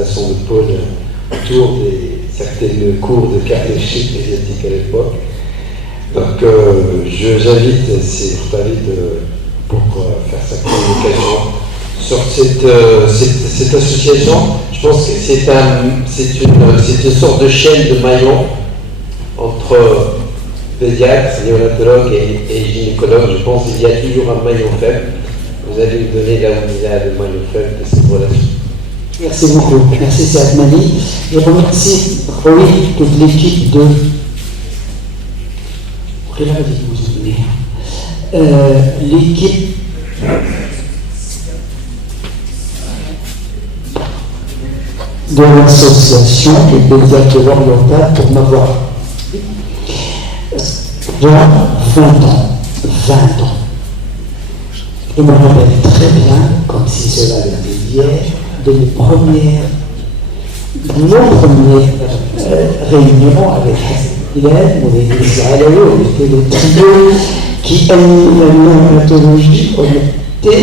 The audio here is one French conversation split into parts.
fascination de Paul autour des certaines cours de catéchisme médiatique à l'époque. Donc j'invite Farid pour faire sa communication sur cette association. Je pense que c'est une sorte de chaîne de maillons entre pédiatres, néonatologues et gynécologues. Je pense qu'il y a toujours un maillon faible. Vous allez me donner là où il y a le maillon faible de cette relation. Merci beaucoup. Merci Saad Mali. Je remercie toute l'équipe de l'équipe de l'association des pédiatres de l'Oriental pour m'avoir 20 ans. Je me rappelle très bien, comme si cela avait été hier, de nos premières réunions avec Hélène, on était le trio qui anime la néonatologie, on était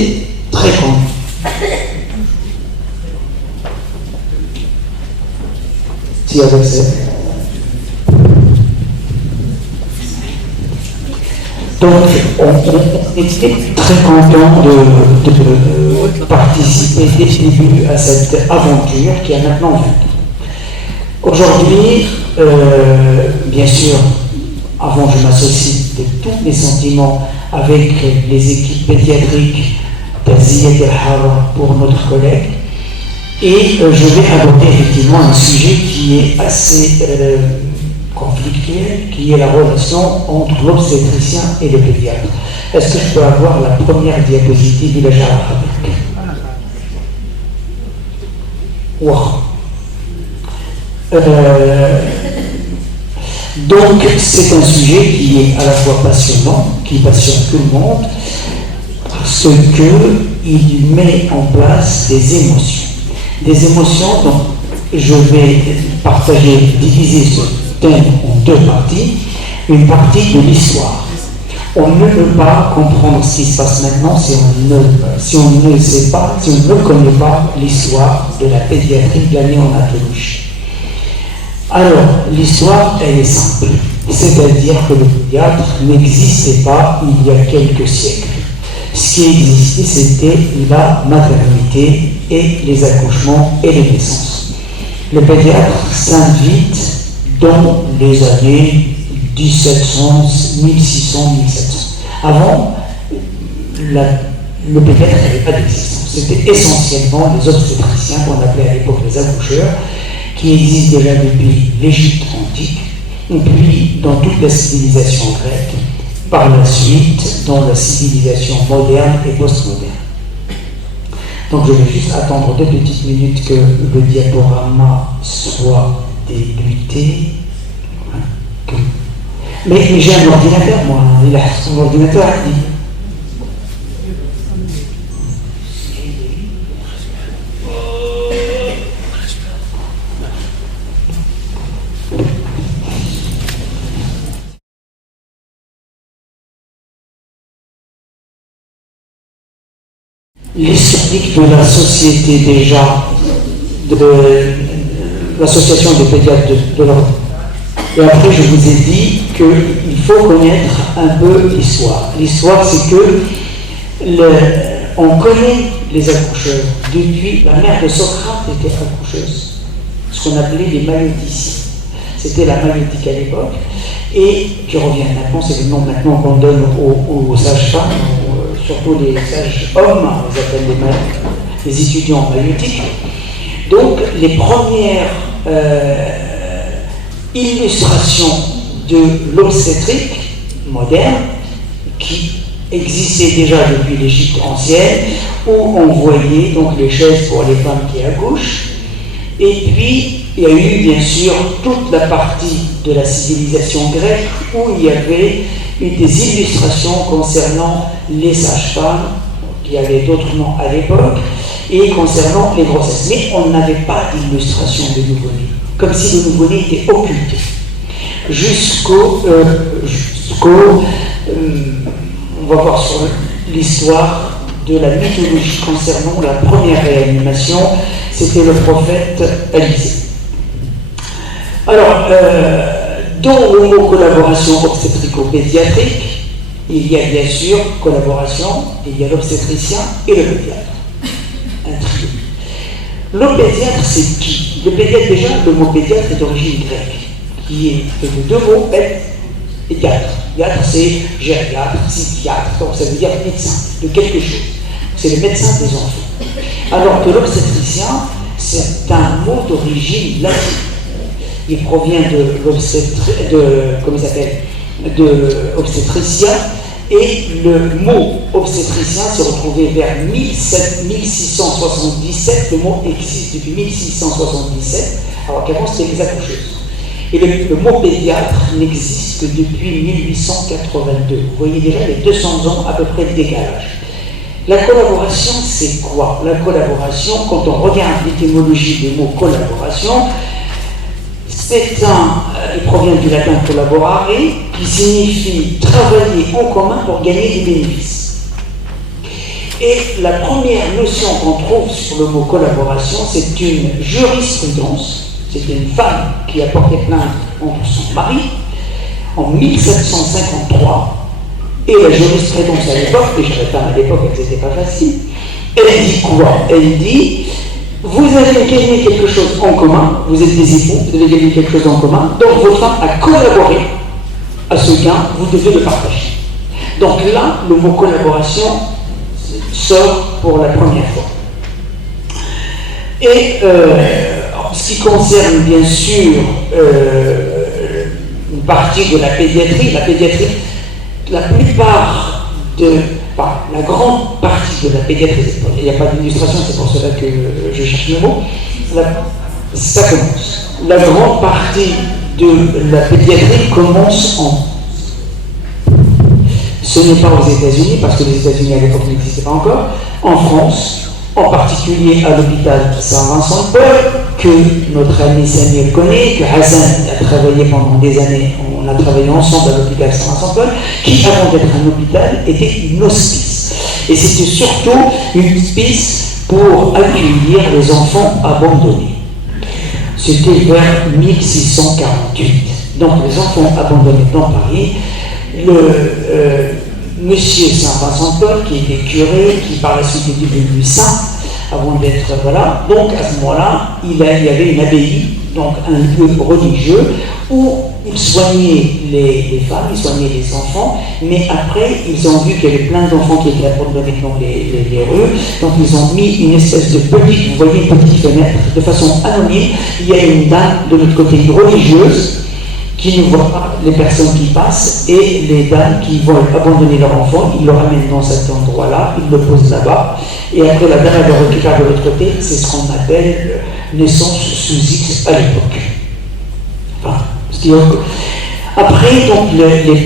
très contents. Si avec ça. Donc, on était très content de participer dès le début à cette aventure qui a maintenant 20 ans. Aujourd'hui, bien sûr, avant je m'associe de tous mes sentiments avec les équipes pédiatriques d'Aziyat El-Hara pour notre collègue, et je vais aborder effectivement un sujet qui est assez conflictuel, qui est la relation entre l'obstétricien et le pédiatre. Est-ce que je peux avoir la première diapositive de la Jara? Wow. Donc c'est un sujet qui est à la fois passionnant, qui passionne tout le monde, parce qu'il met en place des émotions. Des émotions dont je vais diviser ce thème en deux parties. Une partie de l'histoire. On ne peut pas comprendre ce qui se passe maintenant si on ne sait pas, si on ne connaît pas l'histoire de la pédiatrie, de la néonatologie. Alors, l'histoire, elle est simple. C'est-à-dire que le pédiatre n'existait pas il y a quelques siècles. Ce qui existait, c'était la maternité et les accouchements et les naissances. Le pédiatre s'invite dans les années 1700, 1600, 1700. Avant, le pédiatre n'avait pas d'existence. C'était essentiellement les obstétriciens, qu'on appelait à l'époque les accoucheurs, qui existent déjà depuis l'Égypte antique, puis dans toute la civilisation grecque, par la suite dans la civilisation moderne et postmoderne. Donc je vais juste attendre 2 petites minutes que le diaporama soit débuté. Mais j'ai un ordinateur, moi. Il a son ordinateur actif. L'historique de la société déjà, de l'association des pédiatres de l'Europe. Et après, je vous ai dit qu'il faut connaître un peu l'histoire. L'histoire, c'est que on connaît les accoucheurs. Depuis, la mère de Socrate était accoucheuse, ce qu'on appelait les maïoticiens. C'était la maïotique à l'époque. Et je reviens maintenant, c'est le nom maintenant qu'on donne aux sages-femmes, surtout les sages-hommes, on les appelle les étudiants en maïotique. Donc, les premières illustrations de l'obstétrique moderne, qui existait déjà depuis l'Égypte ancienne, où on voyait donc les chaises pour les femmes qui accouchent. Et puis, il y a eu bien sûr toute la partie de la civilisation grecque où il y avait eu des illustrations concernant les sages-femmes, qui avaient d'autres noms à l'époque, et concernant les grossesses. Mais on n'avait pas d'illustration de nouveau-né, comme si le nouveau-né était occulté. On va voir sur l'histoire de la mythologie concernant la première réanimation, c'était le prophète Élisée. Alors, dans le mot collaboration obstétrico-pédiatrique, il y a bien sûr collaboration, il y a l'obstétricien et le pédiatre. Un trio. Le pédiatre, c'est qui? Le pédiatre, déjà, le mot pédiatre est d'origine grecque, qui est fait de deux mots, pète et diatre. Diatre, c'est gériatre, psychiatre, donc ça veut dire médecin de quelque chose. C'est le médecin des enfants. Alors que l'obstétricien, c'est un mot d'origine latine. Il provient de obstétricien, et le mot obstétricien s'est retrouvé vers 1677. Le mot existe depuis 1677, alors qu'avant c'était les accoucheuses. Et le mot pédiatre n'existe que depuis 1882. Vous voyez déjà les 200 ans à peu près de décalage. La collaboration, c'est quoi? La collaboration, quand on regarde l'étymologie du mot collaboration, il provient du latin collaborare, qui signifie travailler en commun pour gagner des bénéfices. Et la première notion qu'on trouve sur le mot collaboration, c'est une jurisprudence. C'est une femme qui a porté plainte contre son mari en 1753. Et la jurisprudence à l'époque, et je répète à l'époque, elle n'était pas facile, elle dit quoi? Elle dit: vous avez gagné quelque chose en commun, vous êtes des époux, vous avez gagné quelque chose en commun, donc votre femme a collaboré à ce gain, vous devez le partager. Donc là, le mot collaboration sort pour la première fois. Et en ce qui concerne bien sûr une partie de la pédiatrie, la plupart la grande partie de la pédiatrie, il n'y a pas d'illustration, c'est pour cela que je cherche le mot, ça commence. La grande partie de la pédiatrie commence ce n'est pas aux États-Unis, parce que les États-Unis à l'époque n'existaient pas encore, en France, en particulier à l'hôpital Saint-Vincent-de-Paul, que notre ami Samuel connaît, que Hassan a travaillé pendant des années, on a travaillé ensemble à l'hôpital Saint-Vincent-de-Paul, qui avant d'être un hôpital était une hospice. Et c'était surtout une hospice pour accueillir les enfants abandonnés. C'était vers 1648. Donc les enfants abandonnés dans Paris, Monsieur Saint-Vincent-de-Paul, qui était curé, qui par la suite est devenu saint, avant d'être, voilà, donc à ce moment-là, il y avait une abbaye, donc un lieu religieux, où ils soignaient les femmes, ils soignaient les enfants, mais après, ils ont vu qu'il y avait plein d'enfants qui étaient abandonnés dans les rues, donc ils ont mis une espèce de petite, vous voyez, une petite fenêtre, de façon anonyme. Il y a une dame de l'autre côté, une religieuse, qui ne voit pas les personnes qui passent, et les dames qui vont abandonner leur enfant, ils le ramènent dans cet endroit-là, ils le posent là-bas, et après la dame elle le récupère de l'autre côté. C'est ce qu'on appelle naissance sous X à l'époque. Enfin, après, donc, les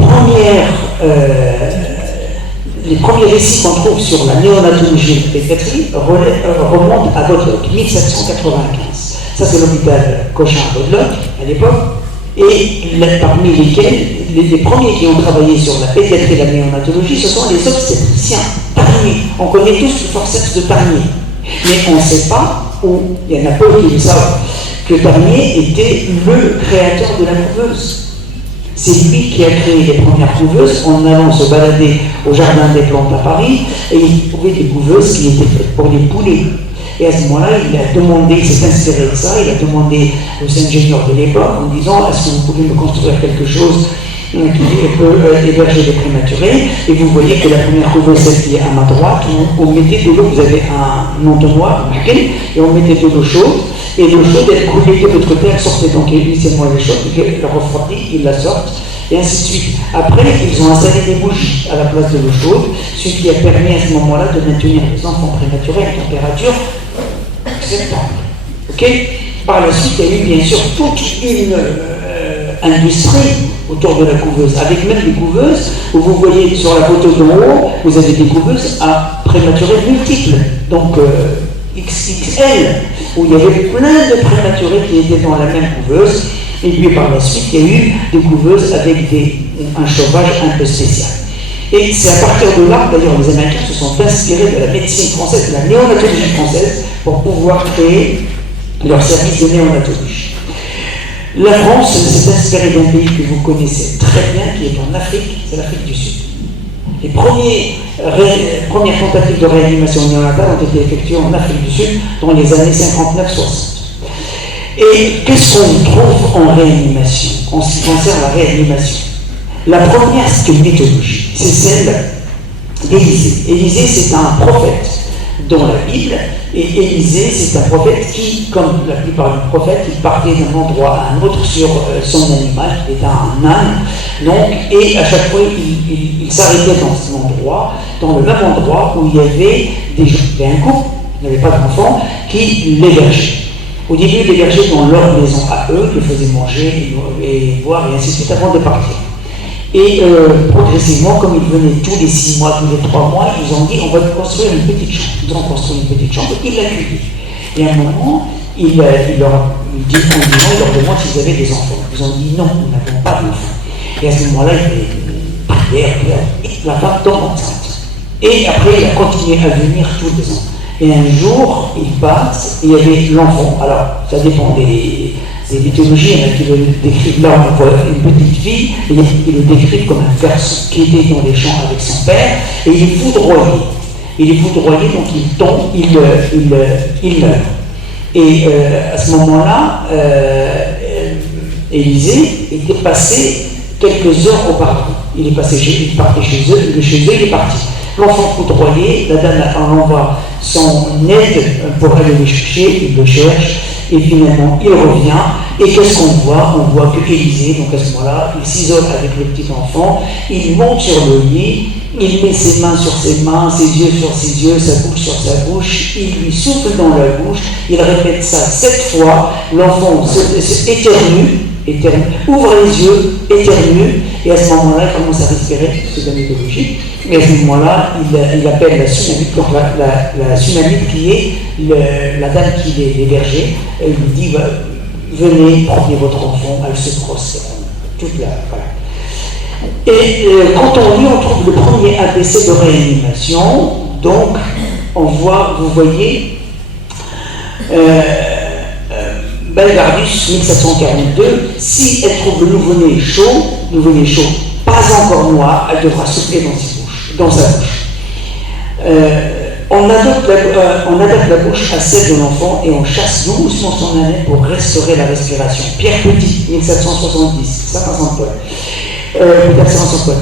premiers récits qu'on trouve sur la néonatologie de la pédiatrie remontent à Vodlock, 1795. Ça, c'est l'hôpital Cochin-Vodlock à l'époque. Et parmi lesquels, les premiers qui ont travaillé sur la pédiatrie et la néonatologie, ce sont les obstétriciens, Tarnier. On connaît tous le forceps de Tarnier. Mais on ne sait pas, ou il y en a peu qui le savent, que Tarnier était le créateur de la couveuse. C'est lui qui a créé les premières couveuses en allant se balader au jardin des plantes à Paris, et il trouvait des couveuses qui étaient faites pour les poulets. Et à ce moment-là, il s'est inspiré de ça, il a demandé aux ingénieurs de l'époque en disant: est-ce que vous pouvez me construire quelque chose qui peut héberger des prématurés? Et vous voyez que la première couveuse, celle qui est à ma droite, on mettait de l'eau, vous avez un entonnoir, et on mettait de l'eau chaude, et l'eau chaude, elle coulait de l'autre côté, elle sortait. Donc initialement elle est chaude, elle refroidit, ils la sortent, et ainsi de suite. Après, ils ont installé des bougies à la place de l'eau chaude, ce qui a permis à ce moment-là de maintenir les enfants prématurés à température acceptable. Ok? Par la suite, il y a eu bien sûr toute une industrie autour de la couveuse, avec même des couveuses où vous voyez sur la photo de haut, vous avez des couveuses à prématurés multiples, donc XXL, où il y avait plein de prématurés qui étaient dans la même couveuse. Et puis par la suite, il y a eu des couveuses avec un chauffage un peu spécial. Et c'est à partir de là, d'ailleurs, les Américains se sont inspirés de la médecine française, de la néonatologie française, pour pouvoir créer leur service de néonatologie. La France s'est inspirée d'un pays que vous connaissez très bien, qui est en Afrique, c'est l'Afrique du Sud. Les premières tentatives de réanimation néonatale ont été effectuées en Afrique du Sud dans les années 59-60. Et qu'est-ce qu'on trouve en réanimation, en ce qui concerne la réanimation? La première, c'est une mythologie, c'est celle d'Élisée. Élisée, c'est un prophète dans la Bible, et Élisée, c'est un prophète qui, comme la plupart des prophètes, il partait d'un endroit à un autre sur son animal, qui était un âne, donc, et à chaque fois, il s'arrêtait dans cet endroit, dans le même endroit où il y avait des gens, il y avait un couple, il n'y avait pas d'enfants, qui l'hébergeaient. Au début, ils l'hébergeaient dans leur maison à eux, ils le faisaient manger et boire, et ainsi de suite, avant de partir. Et progressivement, comme ils venaient tous les 6 mois, tous les 3 mois, ils ont dit on va construire une petite chambre. Ils ont construit une petite chambre, ils l'accueillent. Et à un moment, il leur demande s'ils avaient des enfants. Ils ont dit non, nous n'avons pas d'enfants. Et à ce moment-là, il y a la femme tombe enceinte. Et après, il a continué à venir tous les ans. Et un jour, il passe, et il y avait l'enfant. Alors, ça dépend des mythologies, il y en a qui le décrivent là, on voit une petite fille, et il le décrivent comme un garçon qui était dans les champs avec son père, et il est foudroyé. Il est foudroyé, donc il tombe, il meurt. Et à ce moment-là, Élisée était passé quelques heures auparavant. Il partait chez eux, il est parti. L'enfant foudroyé, la dame en envoie son aide pour aller le chercher, il le cherche, et finalement il revient, et qu'est-ce qu'on voit? On voit que Élisée, donc à ce moment-là, il s'isole avec le petit enfant, il monte sur le lit, il met ses mains sur ses mains, ses yeux sur ses yeux, sa bouche sur sa bouche, il lui souffle dans la bouche, il répète ça 7 fois, l'enfant éternue, ouvre les yeux, éternue, et à ce moment-là, il commence à respirer, c'est la mythologie. Et à ce moment-là, il appelle la Sunamite, donc la Sunamite qui est la dame qui l'hébergeait, elle lui dit venez, prenez votre enfant, elle se prosterne. Voilà. Et quand on lit, on trouve le premier ABC de réanimation, donc on voit, vous voyez, Belgardus, 1742, si elle trouve le nouveau-né chaud, pas encore noir, elle devra souffler dans sa bouche. On adapte la bouche à celle de l'enfant et on chasse doucement son haleine pour restaurer la respiration. Pierre Petit, 1770, Saint-Vincent-de-Paul.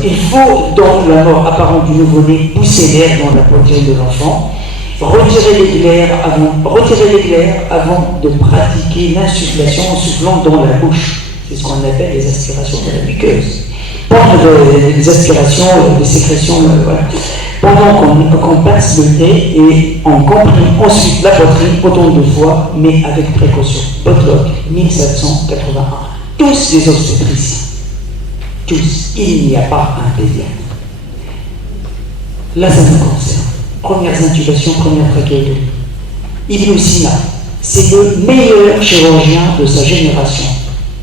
Il faut, dans la mort apparente du nouveau-né, pousser l'air dans la poitrine de l'enfant, retirer l'éclair avant de pratiquer l'insufflation en soufflant dans la bouche. C'est ce qu'on appelle les aspirations de la muqueuse. Les aspirations, les sécrétions, voilà. Pendant qu'on passe le nez et on comprime ensuite la poitrine autant de fois, mais avec précaution. Potlock, 1781. Tous les obstétriciens, tous, il n'y a pas un pédiatre. Là, ça nous concerne. Premières intubations, première trachéotomie. Ibn Sina, c'est le meilleur chirurgien de sa génération,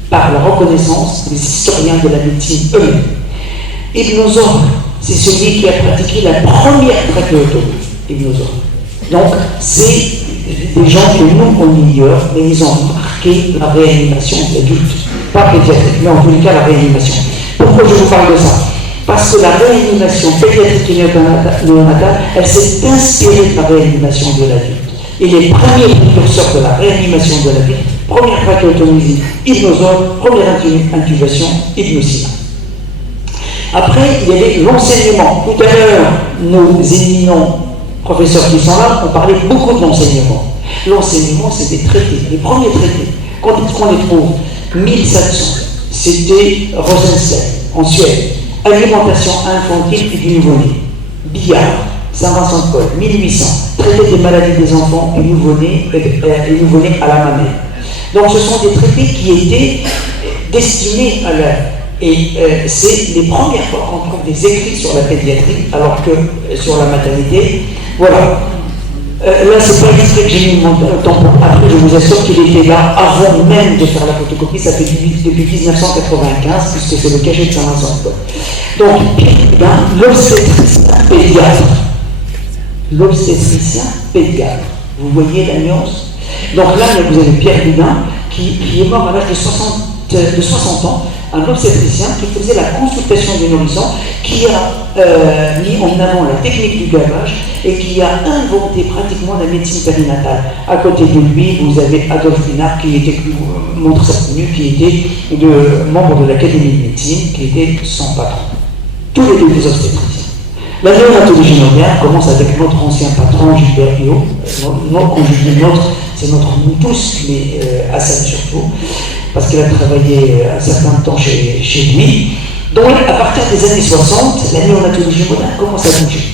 par la reconnaissance des historiens de la médecine eux-mêmes. Ibn Zor, c'est celui qui a pratiqué la première trachéotomie. Ibn Zor. Donc, c'est des gens que nous, on ignore, mais ils ont marqué la réanimation d'adultes. Pas pédiatrique, mais en tous les cas, la réanimation. Pourquoi je vous parle de ça? Parce que la réanimation pédiatrique et néonatale, elle s'est inspirée de la réanimation de l'adulte. Et les premiers précurseurs de la réanimation de l'adulte, première trachéotomie, Ibn Zor, première intubation, Ibn Sina. Après, il y avait l'enseignement. Tout à l'heure, nos éminents professeurs qui sont là ont parlé beaucoup de l'enseignement. L'enseignement, c'est des traités, les premiers traités. Quand est-ce qu'on les trouve? 1700. C'était Rosenstein, en Suède. Alimentation infantile et du nouveau-né. Billard, Saint-Vincent-de-Paul, 1800. Traité des maladies des enfants et nouveau-nés à la mamelle. Donc ce sont des traités qui étaient destinés à la... Et c'est les premières fois qu'on trouve des écrits sur la pédiatrie, alors que sur la maternité, voilà. Là, c'est pas exprès que j'ai mis mon tampon. Après, je vous assure qu'il était là avant même de faire la photocopie. Ça fait depuis 1995, puisque c'est le cachet de Saint-Vincent. Donc, l'obstétricien pédiatre. L'obstétricien pédiatre. Vous voyez la nuance? Donc là, vous avez Pierre Gudin, qui est mort à l'âge de 60 ans, un obstétricien qui faisait la consultation des nourrissons, qui a mis en avant la technique du gavage et qui a inventé pratiquement la médecine périnatale. À côté de lui, vous avez Adolphe Pinard qui était, montre sa tenue, qui était membre de l'Académie de médecine, qui était son patron. Tous les deux des obstétriciens. La néonatologie moderne commence avec notre ancien patron Gilbert Huot. Quand je dis notre, c'est notre nous tous, mais Hassan surtout, parce qu'il a travaillé un certain temps chez lui. Donc à partir des années 60, la néonatologie moderne commence à bouger.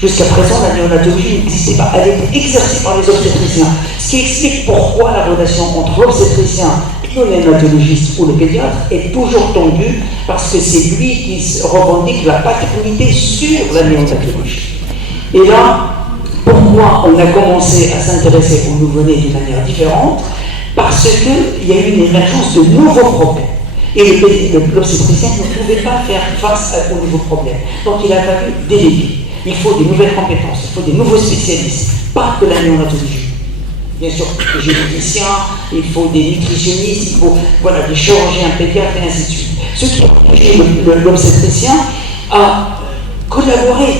Jusqu'à présent, la néonatologie n'existait pas. Elle était exercée par les obstétriciens. Ce qui explique pourquoi la relation entre l'obstétricien et le néonatologiste ou le pédiatre est toujours tendue, parce que c'est lui qui revendique la paternité sur la néonatologie. Et là, pourquoi on a commencé à s'intéresser aux nouveau-nés d'une manière différente? Parce qu'il y a eu une émergence de nouveaux problèmes. Et l'obstétricien ne pouvait pas faire face aux nouveaux problèmes. Donc il a fallu déléguer. Il faut des nouvelles compétences, il faut des nouveaux spécialistes, pas que la néonatologie. Bien sûr, des généticiens, il faut des nutritionnistes, il faut des chirurgiens, pédiatres et ainsi de suite. Ce qui a obligé l'obstétricien à collaborer,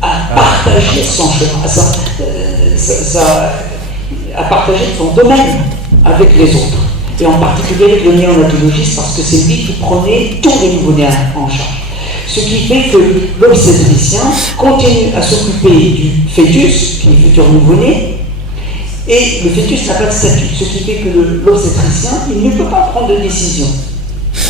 à partager son chemin, à partager son domaine avec les autres. Et en particulier avec le néonatologiste, parce que c'est lui qui prenait tous les nouveau-nés en charge. Ce qui fait que l'obstétricien continue à s'occuper du fœtus, qui est le futur nouveau-né, et le fœtus n'a pas de statut. Ce qui fait que l'obstétricien, il ne peut pas prendre de décision.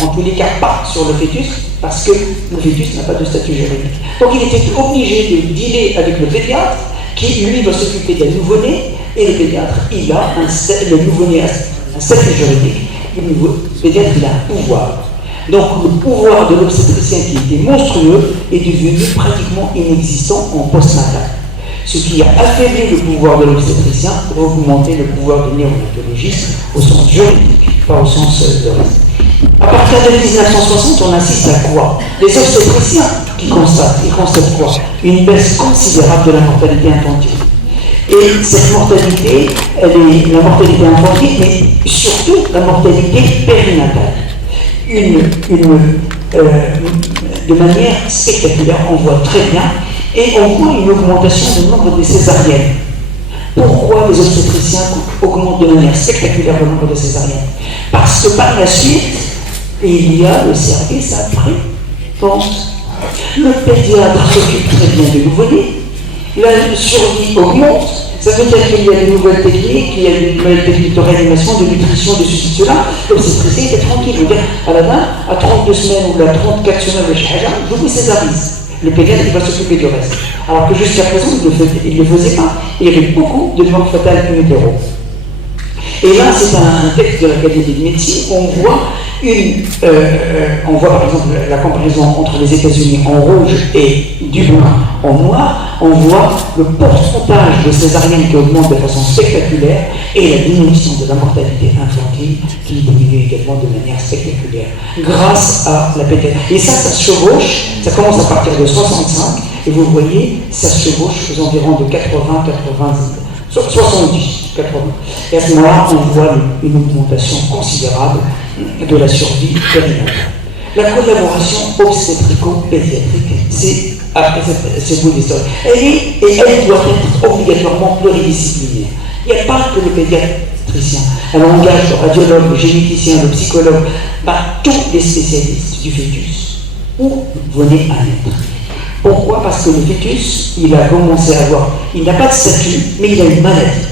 En tous les cas, pas sur le fœtus, parce que le fœtus n'a pas de statut juridique. Donc il était obligé de dealer avec le pédiatre, qui lui va s'occuper des nouveau-nés, et le pédiatre, le nouveau-né a un statut juridique, le pédiatre, il a un pouvoir. Donc le pouvoir de l'obstétricien qui était monstrueux est devenu pratiquement inexistant en postnatal. Ce qui a affaibli le pouvoir de l'obstétricien pour augmenter le pouvoir du néonatologiste au sens juridique, pas au sens de reste. À partir de 1960, on assiste à quoi? Les obstétriciens qui constatent quoi? Une baisse considérable de la mortalité infantile. Et cette mortalité, elle est la mortalité infantile, mais surtout la mortalité périnatale. De manière spectaculaire, on voit très bien, et on voit une augmentation du nombre de césariennes. Pourquoi les obstétriciens augmentent de manière spectaculaire le nombre de césariennes? Parce que par la suite, il y a le service après. Le pédiatre s'occupe très bien des nouveau-nés, la survie augmente. Ça veut dire qu'il y a des nouvelles techniques, il y a des nouvelles techniques de réanimation, de nutrition, de ceci, de cela. L'obstétricien était tranquille. Je veux dire, à la fin, à 32 semaines ou à 34 semaines de Shahaja, je vous césarise. Le pédiatre, il va s'occuper du reste. Alors que jusqu'à présent, il ne le faisait pas. Il y avait beaucoup de morts fatales in utero. Et là, c'est un texte de l'Académie de médecine où on voit par exemple la comparaison entre les États-Unis en rouge et Dublin en noir. On voit le pourcentage de césariennes qui augmente de façon spectaculaire et la diminution de la mortalité infantile qui diminue également de manière spectaculaire grâce à la pédiatrie. Et ça se chevauche, ça commence à partir de 65 et vous voyez, ça se chevauche aux environs de 70, 80. Et à ce moment-là, on voit une augmentation considérable de la survie périnatale. La collaboration obstétrico-pédiatrique, c'est vous l'histoire. Elle doit être obligatoirement pluridisciplinaire. Il n'y a pas que le pédiatricien. Elle engage le radiologue, le généticien, le psychologue, tous les spécialistes du fœtus. Où venez à naître. Pourquoi? Parce que le fœtus, il a commencé à avoir, il n'a pas de statut, mais il a une maladie.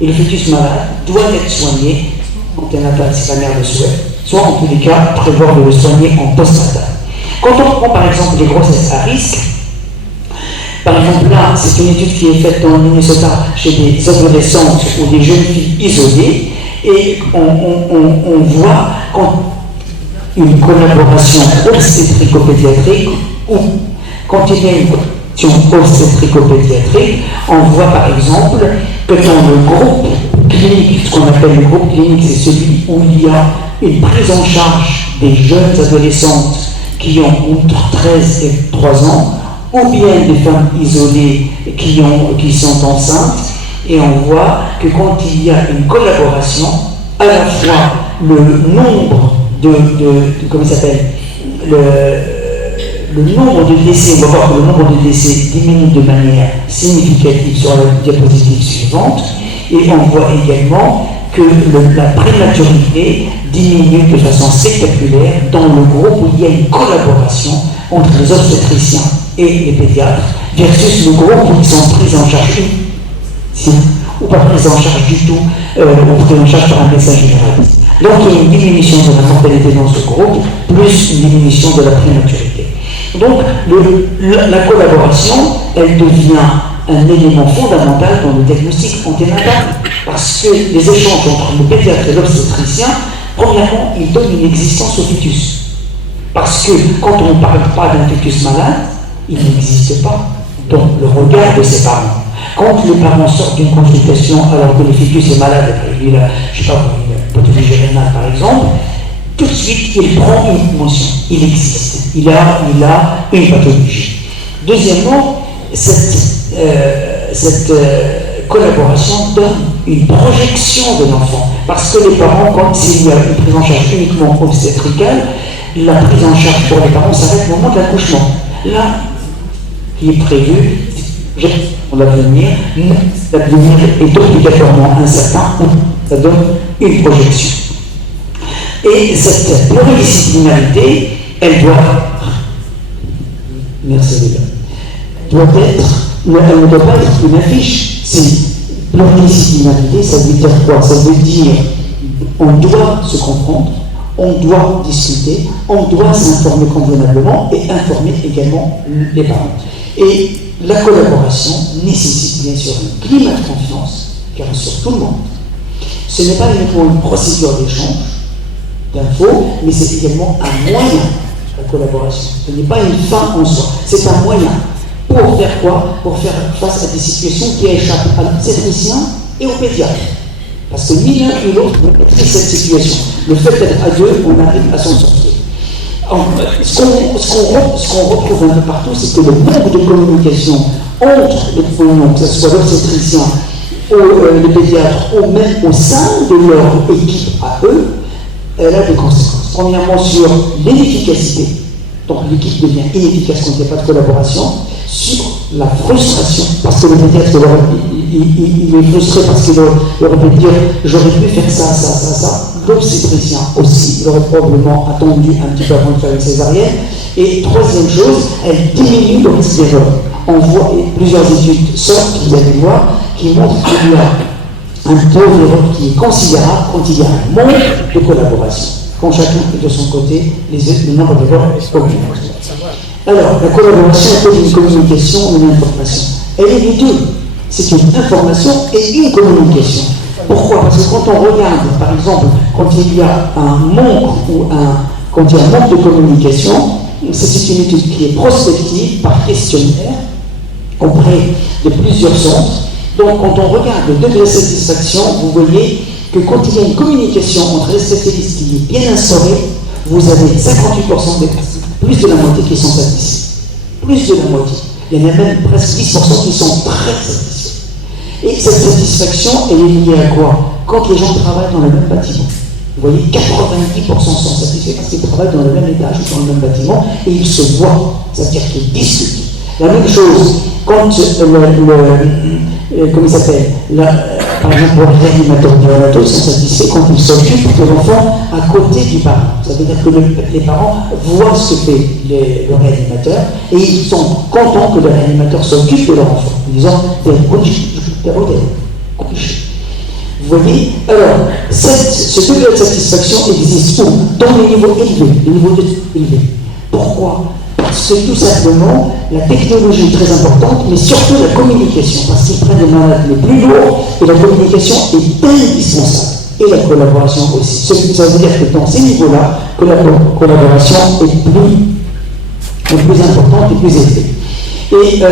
Et le fœtus malade doit être soigné anténatal si la mère le souhaite, soit en tous les cas prévoir de le soigner en postnatal. Quand on prend par exemple des grossesses à risque, par exemple là, c'est une étude qui est faite dans le Minnesota chez des adolescentes ou des jeunes filles isolées, et on voit une collaboration obstétrico-pédiatrique où quand il y a obstétrico-pédiatrique, on voit par exemple que dans le groupe clinique, ce qu'on appelle le groupe clinique, c'est celui où il y a une prise en charge des jeunes adolescentes qui ont entre 13 et 3 ans, ou bien des femmes isolées qui sont enceintes, et on voit que quand il y a une collaboration, à la fois le nombre comment ça s'appelle, le nombre de décès, on va voir que le nombre de décès diminue de manière significative sur la diapositive suivante, et on voit également que la prématurité diminue de façon spectaculaire dans le groupe où il y a une collaboration entre les obstétriciens et les pédiatres versus le groupe où ils sont pris en charge ou pas pris en charge du tout, ou pris en charge par un médecin généraliste. Donc il y a une diminution de la mortalité dans ce groupe, plus une diminution de la prématurité. Donc la collaboration, elle devient un élément fondamental dans le diagnostic anténatal, parce que les échanges entre le pédiatre et l'obstétricien, premièrement, ils donnent une existence au fœtus. Parce que quand on ne parle pas d'un fœtus malade, il n'existe pas dans le regard de ses parents. Quand les parents sortent d'une consultation alors que le fœtus est malade, il a, je sais pas, une pathologie rénale par exemple, tout de suite il prend une mention, il existe, il a une pathologie. Deuxièmement, cette collaboration donne une projection de l'enfant, parce que les parents, quand il y a une prise en charge uniquement obstétricale, la prise en charge pour les parents s'arrête au moment de l'accouchement. Là, qui est prévu, l'avenir est obligatoirement incertain, ça donne une projection. Et cette pluridisciplinarité, elle ne doit pas être une affiche. C'est pluridisciplinarité, ça veut dire quoi? Ça veut dire on doit se comprendre, on doit discuter, on doit s'informer convenablement et informer également les parents. Et la collaboration nécessite bien sûr un climat de confiance qui rassure tout le monde. Ce n'est pas uniquement une procédure d'échange d'infos, mais c'est également un moyen, la collaboration. Ce n'est pas une fin en soi, c'est un moyen. Pour faire quoi? Pour faire face à des situations qui échappent à l'obstétricien et au pédiatre. Parce que ni l'un ni l'autre ne maîtrise cette situation. Le fait d'être à deux, on arrive à s'en sortir. Ce qu'on retrouve un peu partout, c'est que le manque de communication entre les pronoms, que ce soit l'obstétricien ou les pédiatres, ou même au sein de leur équipe à eux, elle a des conséquences. Premièrement, sur l'inefficacité. Donc l'équipe devient inefficace quand il n'y a pas de collaboration. Sur la frustration, parce que le pédiatre, il est frustré parce qu'il aurait pu dire j'aurais pu faire ça. L'obstétricien aussi, il aurait probablement attendu un petit peu avant de faire une césarienne. Et troisième chose, elle diminue le risque d'erreur. On voit, et plusieurs études sortent, vous allez voir, qui montrent qu'il y a un taux d'erreur qui est considérable quand il y a un manque de collaboration. Quand chacun est de son côté, le nombre d'erreurs augmente. Alors, la collaboration est une communication ou une information. Elle est les deux. C'est une information et une communication. Pourquoi? Parce que quand on regarde, par exemple, quand il y a un manque quand il y a un manque de communication, c'est une étude qui est prospective par questionnaire auprès de plusieurs centres. Donc, quand on regarde le degré de satisfaction, vous voyez que quand il y a une communication entre les spécialistes qui est bien instaurée, vous avez 58% des personnes, plus de la moitié qui sont satisfaits. Plus de la moitié. Il y en a même presque 10% qui sont très satisfaits. Et cette satisfaction, elle est liée à quoi? Quand les gens travaillent dans le même bâtiment. Vous voyez, 90% sont satisfaits parce qu'ils travaillent dans le même étage ou dans le même bâtiment et ils se voient. C'est-à-dire qu'ils discutent. La même chose, quand comment il s'appelle? Par exemple, pour les réanimateurs néonataux, ils sont satisfaits quand ils s'occupent de l'enfant à côté du parent. Ça veut dire que les parents voient ce que fait le réanimateur et ils sont contents que le réanimateur s'occupe de leur enfant, en disant vous voyez? Alors, ce degré de satisfaction existe où? Dans les niveaux élevés, les niveaux élevés. Pourquoi? Parce que tout simplement, la technologie est très importante, mais surtout la communication, parce qu'ils prennent des malades les plus lourds, et la communication est indispensable. Et la collaboration aussi. Ça veut dire que dans ces niveaux-là, que la collaboration est plus importante et plus élevée. Et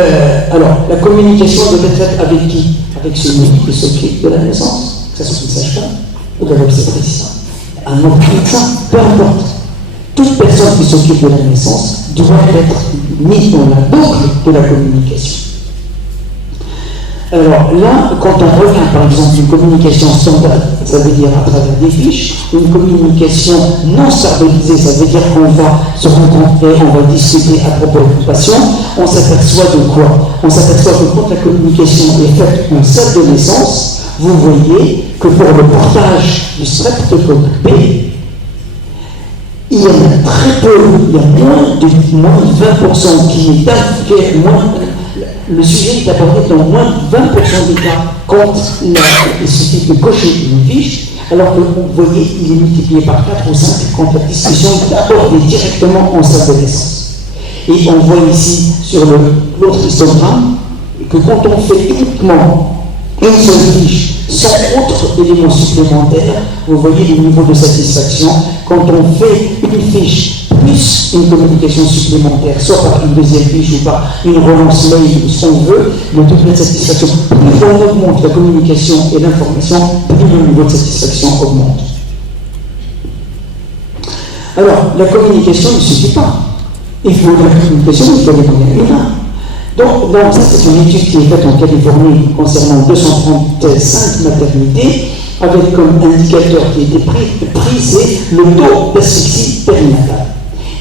alors, la communication doit être faite avec qui? Avec celui qui s'occupe de la naissance, que ce soit une sage-femme ou de l'obstétricien, un autre médecin, peu importe. Toute personne qui s'occupe de la naissance doit être mise dans la boucle de la communication. Alors là, quand on revient par exemple une communication standard, ça veut dire à travers des fiches, une communication non standardisée, ça veut dire qu'on va se rencontrer, on va discuter à propos de patient, on s'aperçoit de quoi? On s'aperçoit que quand la communication est faite en salle de naissance, vous voyez que pour le portage du streptocoque B, il y en a très peu, il y a moins de 20% qui est moins. Le sujet est abordé dans moins de 20% des cas quand il suffit de cocher une fiche, alors que vous voyez, il est multiplié par 4 ou 5 quand la discussion est abordée directement en salle de naissance. Et on voit ici sur l'autre histogramme que quand on fait uniquement une seule fiche sans autre élément supplémentaire, vous voyez le niveau de satisfaction. Quand on fait une fiche plus une communication supplémentaire, soit par une deuxième fiche ou par une relance mail ou ce qu'on veut, le degré de satisfaction, plus on augmente la communication et l'information, plus le niveau de satisfaction augmente. Alors, la communication ne suffit pas. Il faut la communication, il faut les moyens humains. Donc ça, c'est une étude qui est faite en Californie concernant 235 maternités, avec comme indicateur qui a été pris, c'est le taux d'asphyxie périnatale.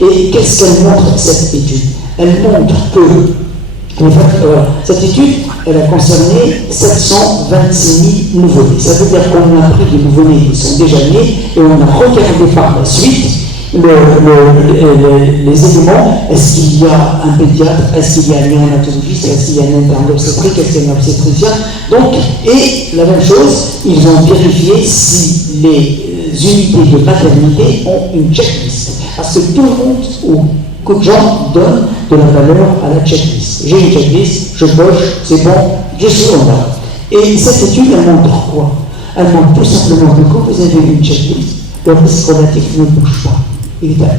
Et qu'est-ce qu'elle montre, cette étude? Elle montre que, en fait, cette étude, elle a concerné 726 000 nouveau-nés. Ça veut dire qu'on a pris des nouveau-nés qui sont déjà nés et on a regardé par la suite les éléments. Est-ce qu'il y a un pédiatre? Est-ce qu'il y a un néonatologiste? Est-ce qu'il y a un interne d'obstétrique? Est-ce qu'il y a un obstétricien? Donc, et la même chose, ils ont vérifié si les unités de maternité ont une checklist. Parce que tout le monde, ou beaucoup de gens, donnent de la valeur à la checklist. J'ai une checklist, je coche, c'est bon, je suis en bas. Et cette étude, elle montre quoi? Elle montre tout simplement que quand vous avez une checklist, le risque relatif ne bouge pas. Il est à 1,2,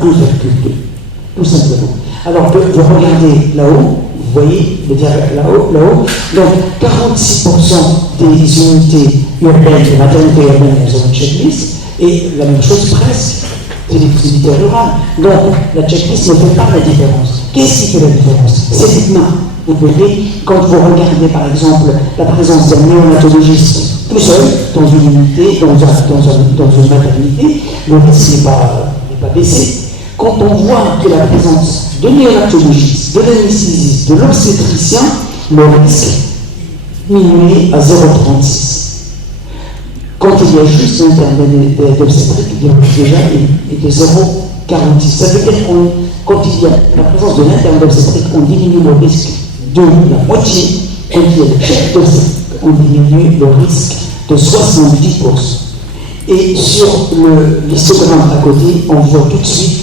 tout simplement. Alors que vous regardez là-haut, vous voyez le diagramme là-haut, donc 46% des unités urbaines, des maternités urbaines, elles ont une checklist, et la même chose presque, c'est les unités rurales. Donc la checklist ne fait pas la différence. Qu'est-ce qui fait la différence? C'est l'humain. Vous voyez, quand vous regardez par exemple la présence d'un néonatologiste tout seul dans une unité, dans une maternité, le risque n'est pas baissé. Quand on voit que la présence de néonatologistes, de l'anesthésiste, de l'obstétricien, le risque diminue à 0,36. Quand il y a juste un interne d'obstétrique, le risque déjà est de 0,46. Ça veut dire que quand il y a la présence de l'interne d'obstétrique, on diminue le risque de la moitié. Quand il y a le chef d'obstétrique, on diminue le risque de 70%. Et sur l'histogramme à côté, on voit tout de suite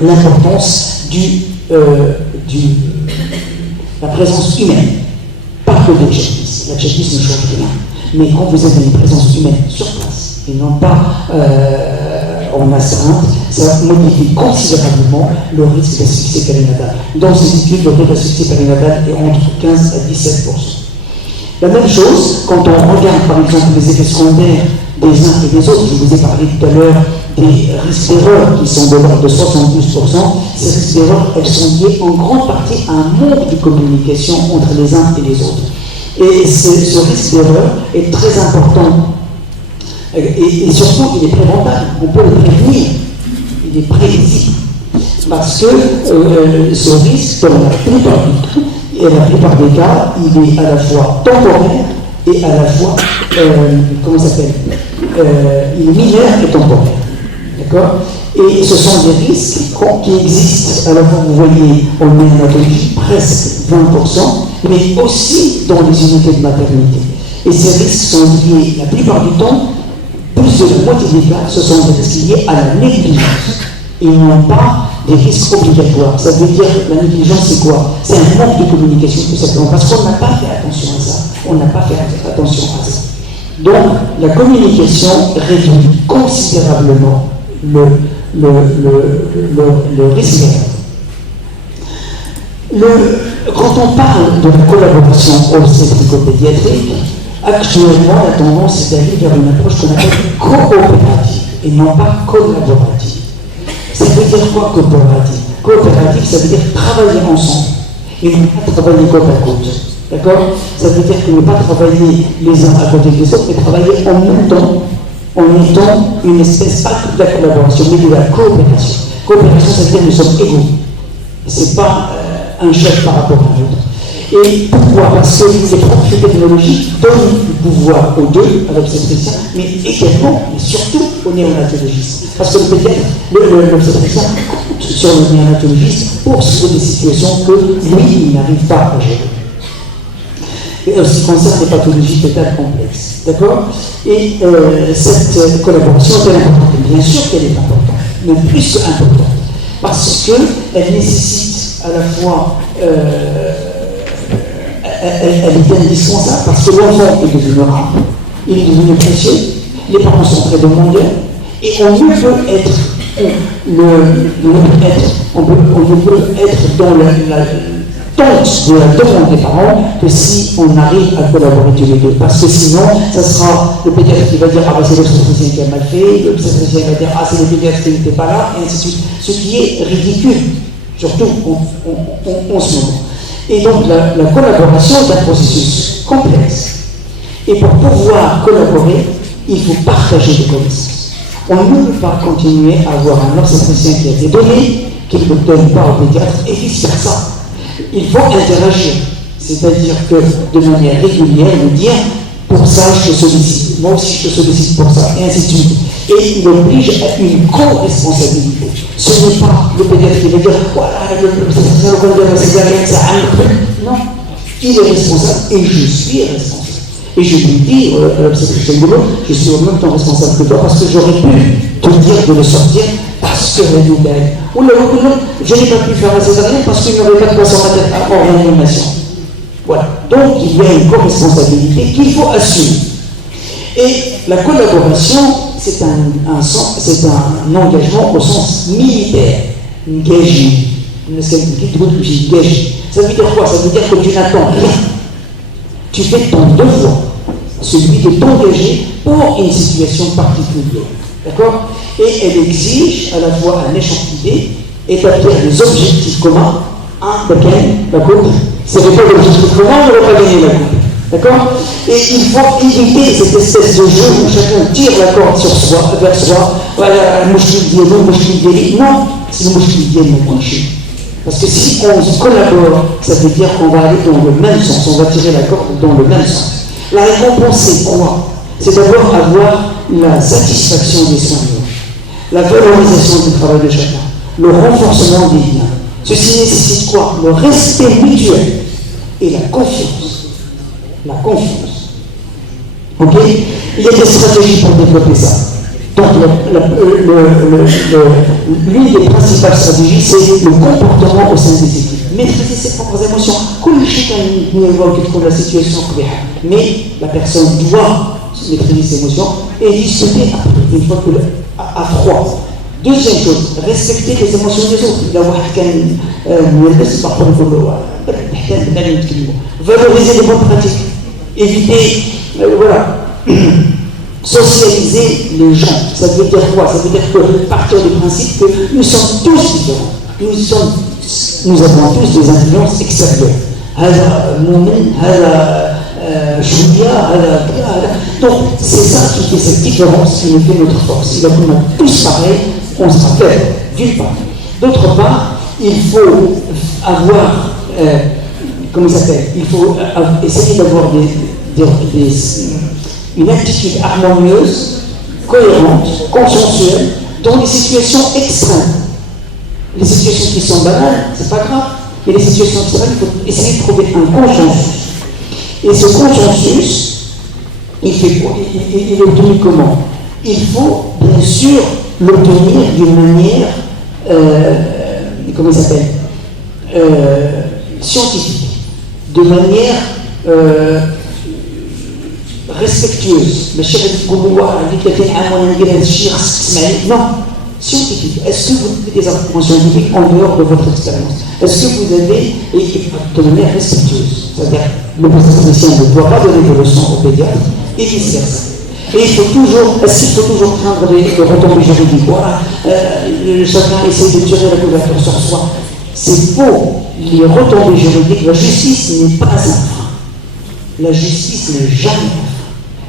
l'importance la présence humaine. Pas que des checklists. La checklist ne change rien. Mais quand vous avez une présence humaine sur place, et non pas en astreinte, ça modifie considérablement le risque d'asphyxie périnatale. Dans cette étude, le risque d'asphyxie périnatale est entre 15 à 17%. La même chose, quand on regarde par exemple les effets secondaires des uns et des autres, je vous ai parlé tout à l'heure des risques d'erreur qui sont de l'ordre de 72%, ces risques d'erreur, elles sont liées en grande partie à un manque de communication entre les uns et les autres. Et ce risque d'erreur est très important. Et surtout, il est préventable. On peut le prévenir. Il est prévisible. Parce que ce risque, dans la plupart du temps, et la plupart des cas, il est à la fois temporaire et à la fois, comment ça s'appelle, il est mineur et temporaire. D'accord? Et ce sont des risques qui existent, à la fois, vous voyez, en néonatologie, presque 20%, mais aussi dans les unités de maternité. Et ces risques sont liés, la plupart du temps, plus de la moitié des cas, ce sont des risques liés à la négligence. Ils n'ont pas des risques obligatoires. Ça veut dire, la négligence, c'est quoi? C'est un manque de communication, tout simplement, parce qu'on n'a pas fait attention à ça. On n'a pas fait attention à ça. Donc, la communication réduit considérablement le risque. quand on parle de la collaboration obstétrico-pédiatrique, actuellement la tendance est d'aller vers une approche qu'on appelle coopérative et non pas collaborative. Ça veut dire quoi coopérative? Coopérative, ça veut dire travailler ensemble et ne pas travailler côte à côte. D'accord? Ça veut dire que ne pas travailler les uns à côté des autres, mais travailler en même temps, en étant une espèce, pas de la collaboration, mais de la coopération. Coopération, ça veut dire que nous sommes égaux. C'est pas un chef par rapport à l'autre. Et pourquoi? Parce que les progrès technologiques donnent du pouvoir aux deux, à l'obstétricien, mais également, et surtout au néonatologiste. Parce que le pédiatre, l'obstétricien compte sur le néonatologiste pour trouver des situations que lui, il n'arrive pas à gérer. Et en ce qui concerne les pathologies pétales complexes. D'accord? Et cette collaboration est importante. Bien sûr qu'elle est importante, mais plus qu'importante. Parce qu'elle nécessite à la fois elle est indispensable parce que l'enfant est devenu rare, il est devenu précieux, les parents sont très demandeurs et on ne peut être dans la tente de la demande des parents que si on arrive à collaborer tous les deux. Parce que sinon, ça sera le pédiatre qui va dire ah bah c'est l'obstétricien qui a mal fait, l'obstétricien va dire ah c'est le pédiatre qui n'était pas là, et ainsi de suite. Ce qui est ridicule, surtout en ce moment. Et donc la collaboration est un processus complexe. Et pour pouvoir collaborer, il faut partager des connaissances. On ne peut pas continuer à avoir un obstétricien qui a des données, qu'il ne donne pas au pédiatre, et vice-versa. Il faut interagir. C'est-à-dire que de manière régulière, nous dire pour ça je te sollicite, moi aussi je te sollicite pour ça, et ainsi de suite. Et il oblige à une co-responsabilité. Ce n'est pas le pédiatre qui va dire voilà, l'obstétricien va dire la césarienne, ça a un truc. Non, il est responsable et je suis responsable. Et je lui dis à l'obstétricien de l'autre, je suis au même temps responsable que toi parce que j'aurais pu te dire de le sortir parce que la nouvelle. Ou l'autre, je n'ai pas pu faire la césarienne parce qu'il n'aurait pas de poisson en réanimation. Voilà. Donc il y a une co-responsabilité qu'il faut assumer. Et la collaboration, c'est un engagement au sens militaire. Engagé. Ça veut dire quoi? Ça veut dire que tu n'attends rien. Tu fais ton devoir, celui de t'engager pour une situation particulière. D'accord? Et elle exige à la fois un échange d'idées, établir des objectifs communs, la coupe. Si ce n'est pas l'objectif commun, on n'aurait pas gagné la coupe. D'accord? Et il faut éviter cette espèce de jeu où chacun tire la corde sur soi, vers soi. Voilà, non, c'est le mouchkil mon penché. Parce que si on collabore, ça veut dire qu'on va aller dans le même sens, on va tirer la corde dans le même sens. La récompense, c'est quoi? C'est d'abord avoir la satisfaction des soignants, la valorisation du travail de chacun, le renforcement des liens. Ceci nécessite quoi? Le respect mutuel et la confiance. La confiance. Ok? Il y a des stratégies pour développer ça. Donc, l'une des principales stratégies, c'est le comportement au sein des équipes. Maîtriser ses propres émotions. Trouve la situation, mais la personne doit maîtriser ses émotions et discuter une fois que à froid. Deuxième chose, respecter les émotions des autres. Valoriser les bonnes pratiques. Éviter, voilà. Socialiser les gens. Ça veut dire quoi? Ça veut dire que partir du principe que nous sommes tous différents. Nous avons tous des influences extérieures. Donc c'est ça qui fait cette différence qui nous fait notre force. Si on est tous pareils, on sera faible, d'une part. D'autre part, il faut avoir, comment ça s'appelle? Il faut essayer d'avoir une attitude harmonieuse, cohérente, consensuelle, dans les situations extrêmes. Les situations qui sont banales, c'est pas grave, mais les situations extrêmes, il faut essayer de trouver un consensus. Et ce consensus, il fait quoi? Il est obtenu comment? Il faut, bien sûr, l'obtenir d'une manière, comment ça s'appelle? Scientifique, de manière respectueuse. Non, scientifiques. Est-ce que vous avez des arguments scientifiques en dehors de votre expérience? Est-ce que vous avez de manière respectueuse? C'est-à-dire, le praticien ne doit pas donner de leçons au pédiatre et vice-versa. Et il faut toujours, est-ce qu'il faut toujours craindre les retombées juridiques? Voilà, chacun essaie de tirer la couverture sur soi. C'est faux. Les retombées juridiques, la justice n'est pas un frein. La justice n'est jamais un frein.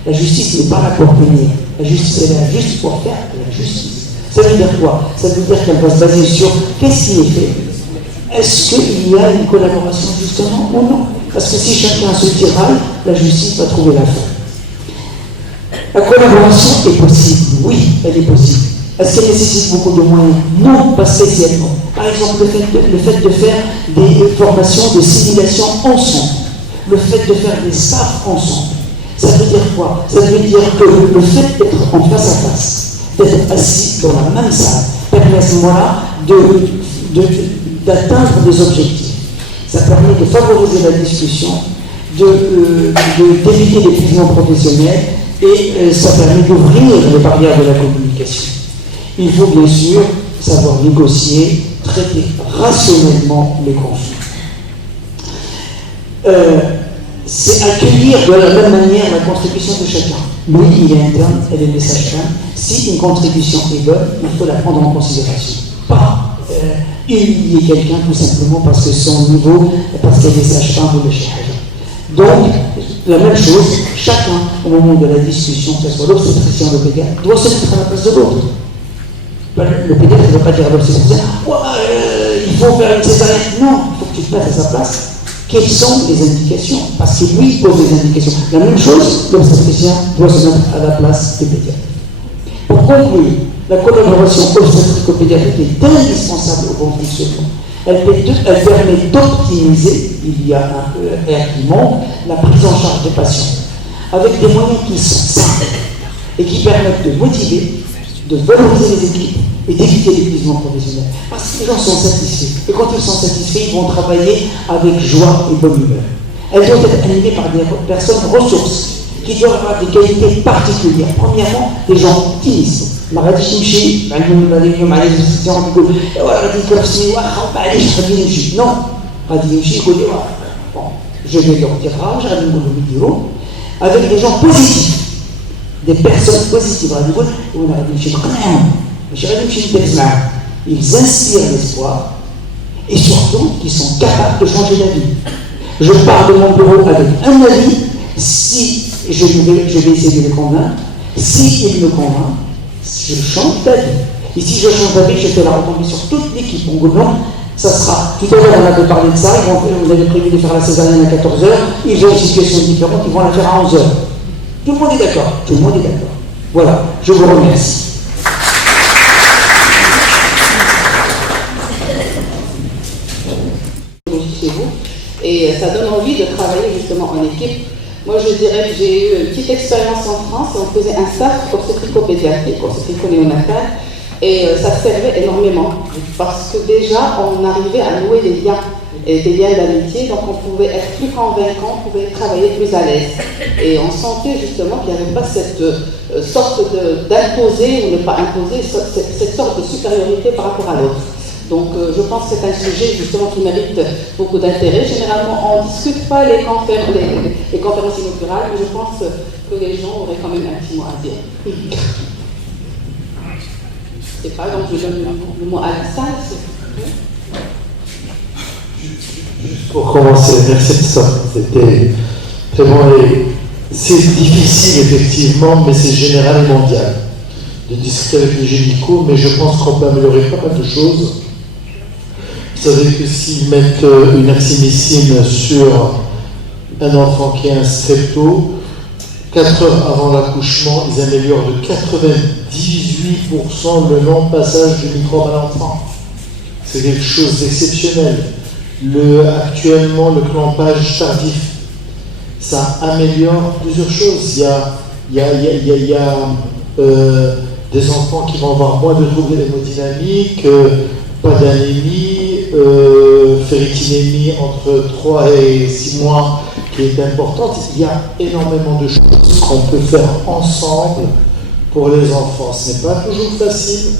La justice n'est pas là pour punir. La justice est là juste pour faire la justice. Ça veut dire quoi? Ça veut dire qu'elle va se baser sur qu'est-ce qui est fait. Est-ce qu'il y a une collaboration justement ou non? Parce que si chacun se tiraille, la justice va trouver la fin. La collaboration est possible, oui, elle est possible. Est-ce qu'elle nécessite beaucoup de moyens? Non, pas spécialement. Par exemple, le fait de faire des formations de simulation ensemble, le fait de faire des staffs ensemble, ça veut dire quoi? Ça veut dire que le fait d'être en face à face, d'être assis dans la même salle, permet à ce moment-là d'atteindre des objectifs. Ça permet de favoriser la discussion, d'éviter l'épuisement professionnel et ça permet d'ouvrir les barrières de la communication. Il faut bien sûr savoir négocier, traiter rationnellement les conflits. C'est accueillir de la même manière la contribution de chacun. Lui, il est interne, elle est des sages-femmes. Si une contribution est bonne, il faut la prendre en considération. Pas humilier quelqu'un tout simplement parce que son niveau, parce qu'elle est sage-femme ou le chahaj. Donc, la même chose, chacun, au moment de la discussion, que ce soit l'obstétricien ou le pédiatre, doit se mettre à la place de l'autre. Le pédiatre ne va pas dire à l'obstétricien, il faut faire une césarienne. Non, il faut que tu te mettes à sa place. Quelles sont les indications? Parce que lui pose des indications. La même chose, l'obstétricien doit se mettre à la place du pédiatre. Pour conclure, la collaboration obstétrico-pédiatrique est indispensable au bon fonctionnement. Elle permet d'optimiser, il y a un ER qui monte, la prise en charge des patients, avec des moyens qui sont simples et qui permettent de motiver, de valoriser les équipes et d'éviter l'épuisement professionnel. Parce que les gens sont satisfaits. Et quand ils sont satisfaits, ils vont travailler avec joie et bonne humeur. Elles doivent être animées par des personnes ressources qui doivent avoir des qualités particulières. Premièrement, des gens optimistes. ما غاديش يمشي عندهم اليوم على الانفستيسيون يقول غادي يكرفسني واخا معليش غادي نمشي نو غادي يمشي يقول لي bon je vais leur tirage غادي نقول لهم يديروا avec des gens positifs des personnes positives غادي يقول وانا غادي نمشي نقنعهم ماشي غادي نمشي ندرس معاهم. Ils inspirent l'espoir et surtout qu'ils sont capables de changer d'avis. Je pars de mon bureau avec un avis, si je vais essayer de les convaincre, si ils me convainquent, je change d'avis. Et si je change d'avis, je fais la retomber sur toute l'équipe. En gouvernement, ça sera, tout à l'heure on avait parlé de ça, vous avez prévu de faire la césarienne à 14h, ils ont une situation différente, ils vont la faire à 11h. Tout le monde est d'accord. Tout le monde est d'accord. Voilà, je vous remercie. Chez vous, et ça donne envie de travailler justement en équipe. Moi, je dirais que j'ai eu une petite expérience en France, on faisait un staff obstétrico-pédiatrique, obstétrico-néonatal, et ça servait énormément, parce que déjà, on arrivait à nouer des liens d'amitié, donc on pouvait être plus convaincant, on pouvait travailler plus à l'aise. Et on sentait justement qu'il n'y avait pas cette sorte d'imposer ou ne pas imposer, cette sorte de supériorité par rapport à l'autre. Donc je pense que c'est un sujet justement qui mérite beaucoup d'intérêt. Généralement, on ne discute pas les conférences inaugurales, mais je pense que les gens auraient quand même un petit mot à dire. Je sais pas, donc je donne le mot à la salle. Juste pour commencer, merci de ça. C'était très bon. C'est difficile effectivement, mais c'est général et mondial de discuter avec les gynécos, mais je pense qu'on peut améliorer pas mal de choses. Vous savez que s'ils mettent une oxymycine sur un enfant qui a un strepto, 4 heures avant l'accouchement, ils améliorent de 98% le non-passage du microbe à l'enfant. C'est quelque chose d'exceptionnel. Actuellement, le clampage tardif, ça améliore plusieurs choses. Il y a des enfants qui vont avoir moins de troubles hémodynamiques, pas d'anémie, ferritinémie entre 3 et 6 mois qui est importante. Il y a énormément de choses qu'on peut faire ensemble pour les enfants. Ce n'est pas toujours facile,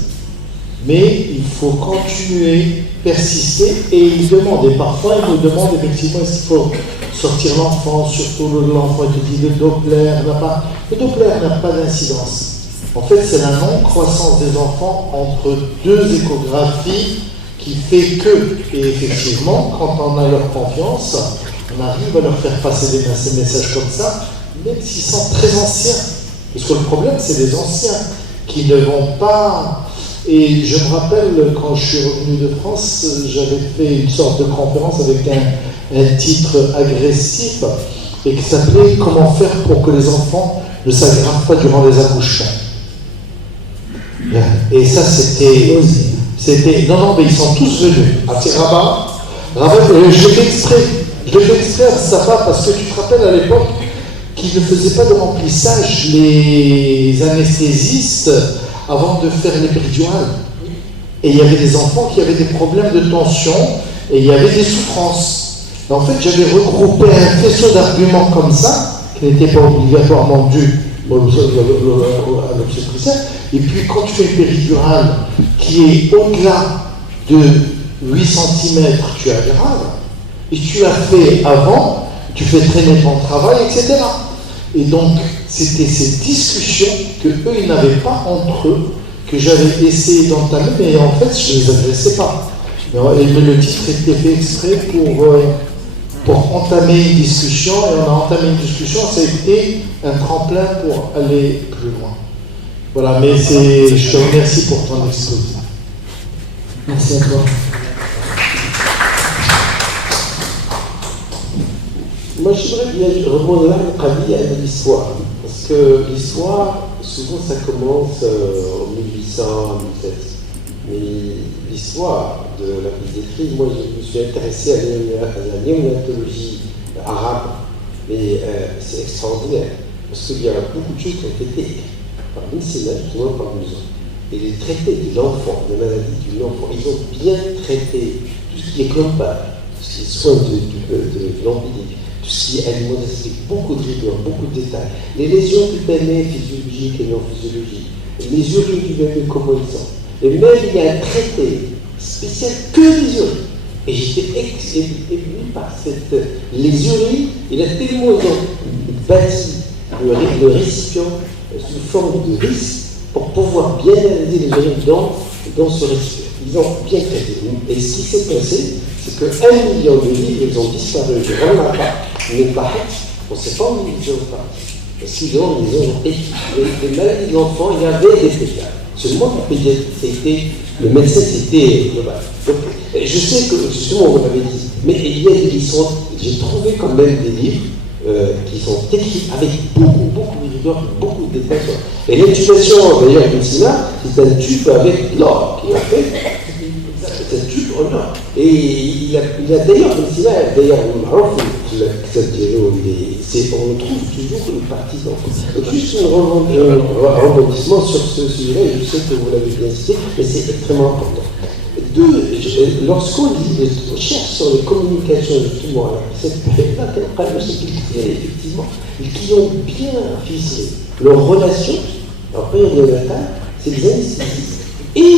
mais il faut continuer, persister, et il demande, et parfois il nous demande effectivement est-ce qu'il faut sortir l'enfant, surtout l'enfant qui dit le Doppler n'a pas d'incidence. En fait, c'est la non-croissance des enfants entre deux échographies qui fait que, et effectivement, quand on a leur confiance, on arrive à leur faire passer ces messages comme ça, même s'ils sont très anciens. Parce que le problème, c'est les anciens qui ne vont pas. Et je me rappelle, quand je suis revenu de France, j'avais fait une sorte de conférence avec un titre agressif et qui s'appelait « Comment faire pour que les enfants ne s'aggravent pas durant les accouchements ». Et ça, c'était. Non, mais ils sont tous venus. C'est Rabat, je l'ai fait exprès à Safa parce que tu te rappelles à l'époque qu'ils ne faisaient pas de remplissage, les anesthésistes, avant de faire les péridurales. Et il y avait des enfants qui avaient des problèmes de tension et il y avait des souffrances. Et en fait, j'avais regroupé un faisceau d'arguments comme ça, qui n'étaient pas obligatoirement dus à l'obstétricien. Et puis, quand tu fais une péridurale qui est au-delà de 8 cm, tu aggraves. Et tu l'as fait avant, tu fais traîner ton travail, etc. Et donc, c'était ces discussions qu'eux, ils n'avaient pas entre eux, que j'avais essayé d'entamer, mais en fait, je ne les adressais pas. Et le titre était fait exprès pour entamer une discussion, et on a entamé une discussion, ça a été un tremplin pour aller plus loin. Voilà, mais je te remercie pour ton exposé. Merci à toi. Moi, je voudrais bien répondre là à l'histoire. Parce que l'histoire, souvent, ça commence en 1800, 1700. Mais l'histoire de la pédiatrie, moi, je me suis intéressé à la néonatologie arabe. Mais c'est extraordinaire. Parce qu'il y a beaucoup de choses qui ont été écrites par Messina, justement par Muson. Et les traités de l'enfant, des maladies de l'enfant, ils ont bien traité tout ce qui est global, tout ce qui est soins de l'empédique, tout ce qui est alimentation, beaucoup de rigueur, beaucoup de détails. Les lésions cutanées physiologiques et non physiologiques, les urines du bébé, comment ils sont. Et même il y a un traité spécial que les urines. Et j'étais ému par les urines, il a tellement bâti le récipient sous forme de risque pour pouvoir bien analyser les urines dans ce récipient. Ils ont bien traité. Et ce qui s'est passé, c'est que 1 million de livres, ils ont disparu. On n'a pas, mais par on ne sait pas où ils ont partis. Parce qu'ils ont les maladies de l'enfant, il y avait des pédiatres. Seulement pour pédiatrie, le médecin, c'était global. Donc, je sais que, justement, on m'avait dit, mais il y a des livres, j'ai trouvé quand même des livres qui sont écrits avec beaucoup de rigueur, beaucoup de détails. Et l'intubation, d'ailleurs, de Messina, c'est un tube avec l'or qui est fait. C'est un tube en or. Et il a d'ailleurs, Messina, d'ailleurs, au Maroc, on trouve toujours une partie d'enfant. Juste un rebondissement sur ce sujet-là, je sais que vous l'avez bien cité, mais c'est extrêmement important. Lorsqu'on cherche sur les communications justement à cette période-là, effectivement, qui ont bien ficelé leurs relations, en période néonatale, c'est les anesthésistes et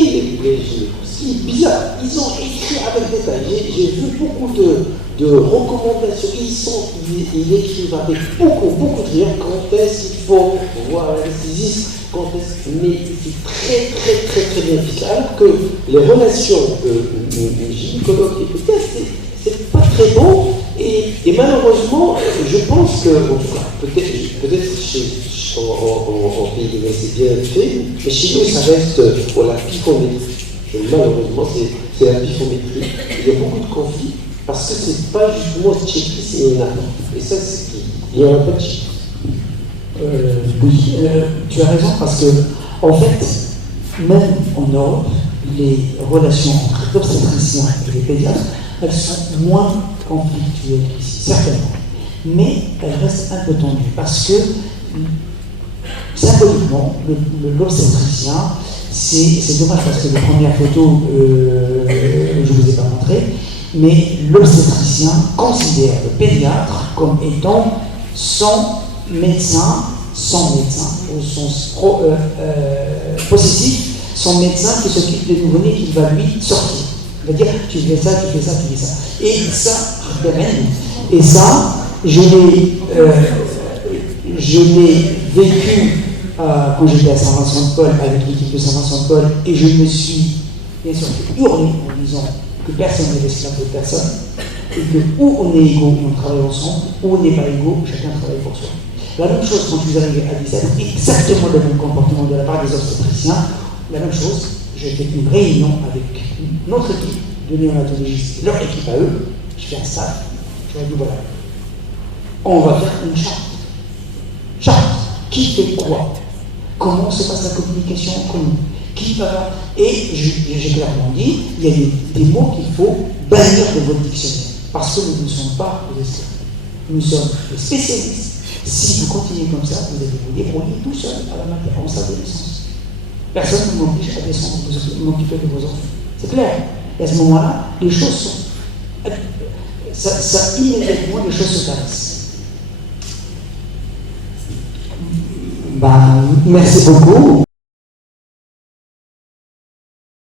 les gynécos. Ce qui est bizarre, ils ont écrit avec détail. J'ai vu beaucoup de recommandations. Ils écrivent avec beaucoup de rire quand est-ce qu'il faut voir l'anesthésiste, mais c'est très bien ficelé. Alors que les relations gynécologue et peut-être c'est pas très bon et malheureusement je pense que en tout cas peut-être en pays de l'Est c'est bien fait, mais chez nous ça reste la pifométrie. Malheureusement c'est la pifométrie. Il y a beaucoup de conflits parce que c'est pas justement checklist et et ça c'est il n'y a pas de checklist. Oui, tu as raison parce que en fait même en Europe les relations entre l'obstétricien et les pédiatres, elles sont moins conflictuelles qu'ici, certainement. Mais elles restent un peu tendues parce que, symboliquement, l'obstétricien, c'est dommage parce que les premières photos, je ne vous ai pas montré, mais l'obstétricien considère le pédiatre comme étant son médecin, au sens possessif, son médecin qui s'occupe des nouveau-nés qui va lui sortir. Il va dire tu fais ça, tu fais ça, tu fais ça. Et ça, je l'ai vécu quand j'étais à Saint-Vincent de Paul avec l'équipe de Saint-Vincent de Paul et je me suis bien sûr hurlé en disant que personne n'est esclave de personne et que où on est égaux, on travaille ensemble, où on n'est pas égaux, chacun travaille pour soi. La même chose quand vous arrivez à 17, exactement le même comportement de la part des obstétriciens. La même chose, j'ai fait une réunion avec notre équipe de néonatologistes, leur équipe à eux, je fais un staff, je leur dis voilà, on va faire une charte. Charte, qui fait quoi? Comment se passe la communication entre nous? Qui va? Et j'ai clairement dit, il y a des mots qu'il faut bannir de votre dictionnaire, parce que nous ne sommes pas des esclaves. Nous sommes des spécialistes. Si vous continuez comme ça, vous allez vous débrouiller tout seul à la matière, en salle de naissance. Personne ne m'oblige à descendre, vous m'occuper de vos enfants. C'est clair. Et à ce moment-là, les choses sont. Ça immédiatement, les choses se tassent. Merci beaucoup.